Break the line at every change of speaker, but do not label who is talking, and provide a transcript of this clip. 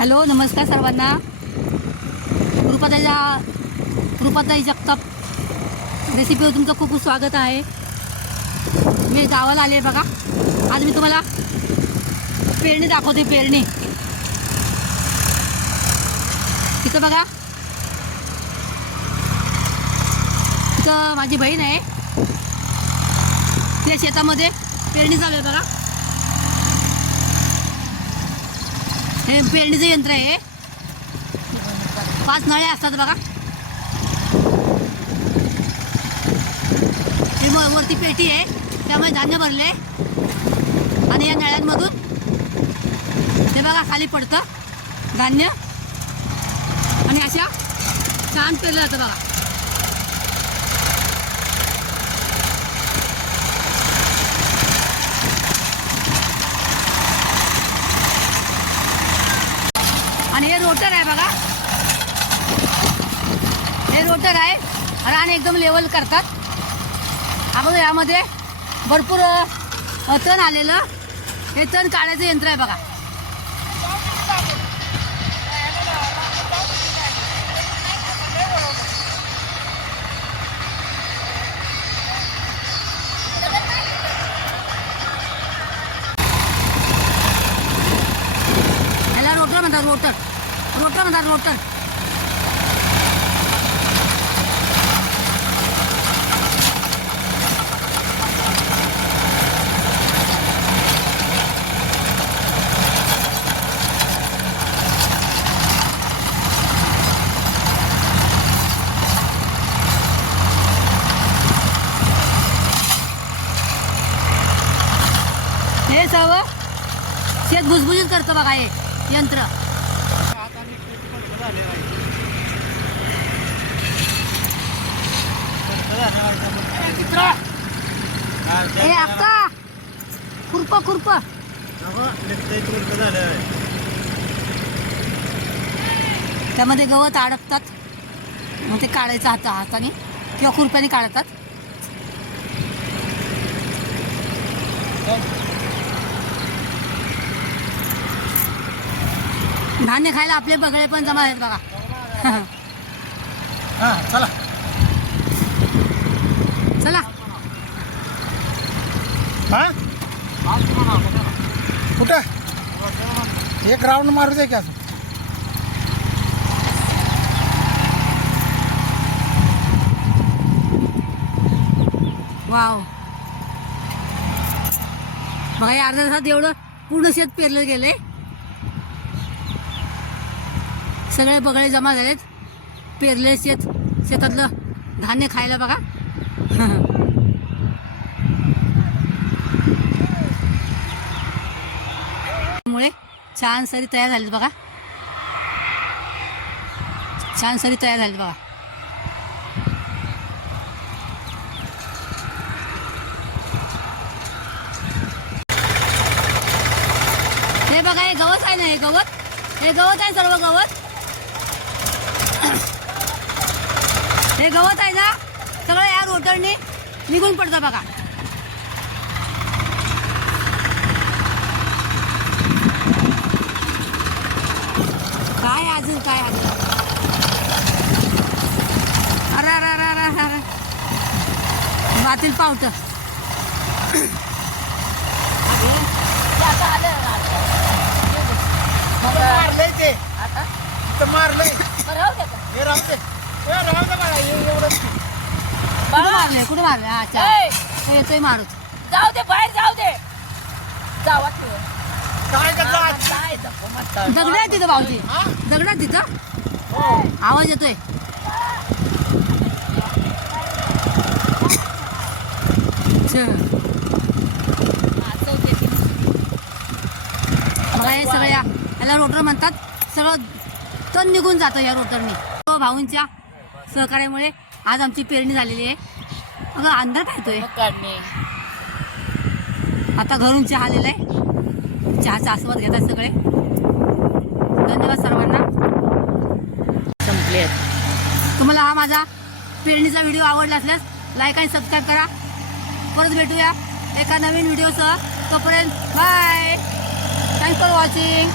Hello नमस्कार सर्वांना. कृपाताईला कृपाताई जगताप रेसिपीवर तुमचं खूप खूप स्वागत आहे. मी गावाला आले बघा. आज मी तुम्हाला पेरणी दाखवते पेरणी. इथं बघा. इथं माझी बहीण आहे. त्या शेतामध्ये पेरणी चालू आहे बघा. हे पेरणीचं यंत्र आहे. पाच नळ्या असतात बघा. हे वरती पेटी आहे. त्यामुळे धान्य भरले. आणि या नळ्यांमधून ते बघा खाली पडतं धान्य. आणि अशा काम पेरलं जातं बघा. आणि हे रोटर आहे बघा. हे रोटर आहे. रान एकदम लेवल करतात. अगं यामध्ये भरपूर तण आलेलं. हे तण काढायचं यंत्र आहे बघा. रोटर. रोटर रोटर म्हणतात रोटर. हे सर्व शेत भुसभुशीत करतं बघा हे यंत्र. हे अक्का खुरप खुरप. त्यामध्ये गवत अडकतात मग ते काढायचं हात हाताने. किंवा खुरप्याने काढतात. धान्य खायला आपले बगळे पण जमा आहेत बघा.
चला.
चला.
हा? कुठं? एक राऊंड मारू दे की असं
वाव. बघा या अर्ध्या तासात एवढं पूर्ण शेत पेरलं गेलंय. सगळे बगळे जमा झालेत. पेरले शेत शेतातलं धान्य खायला बघा. त्यामुळे छान सरी तयार झालीत बघा. छान सरी तयार झालीत बघा. हे बघा हे गवत आहे ना हे गवत? हे गवत आहे सर्व गवत? हे गवत आहे ना सगळं या रोटरने निघून पडतं बघा. काय अजून काय अजून? अरे अरे अरे अरे अरे अरे. वातील पावट.
मारलंय ते. मारलंय. हे राहू दे राहू दे बाळा, एवढं
कुठं मारले कुठं मारले अच्छा येतोय
जाऊ दे बाहेर जाऊ दे जावा तू.
काय करतो आज?
काय नको म्हणता.
दगड आहे तिथं भाऊजी
हा?
दगड आहे तिथं
हो.
आवाज येतोय अच्छा.
ती.
बघा हे सगळं या याला रोटर म्हणतात सगळं तण निघून जातं या रोटरने तो भाऊंच्या सहकार्यामुळे आज आमची पेरणी झालेली आहे. अगं अंधार
काढणे
आता घरून चहा आलेला आहे. चहाचा आस्वाद घेतात सगळे. धन्यवाद सर्वांना.
संपले
तुम्हाला हा माझा पेरणीचा व्हिडिओ आवडला असल्यास लाईक आणि सबस्क्राईब करा. परत भेटूया एका नवीन व्हिडिओसह तोपर्यंत बाय थँक्स फॉर वॉचिंग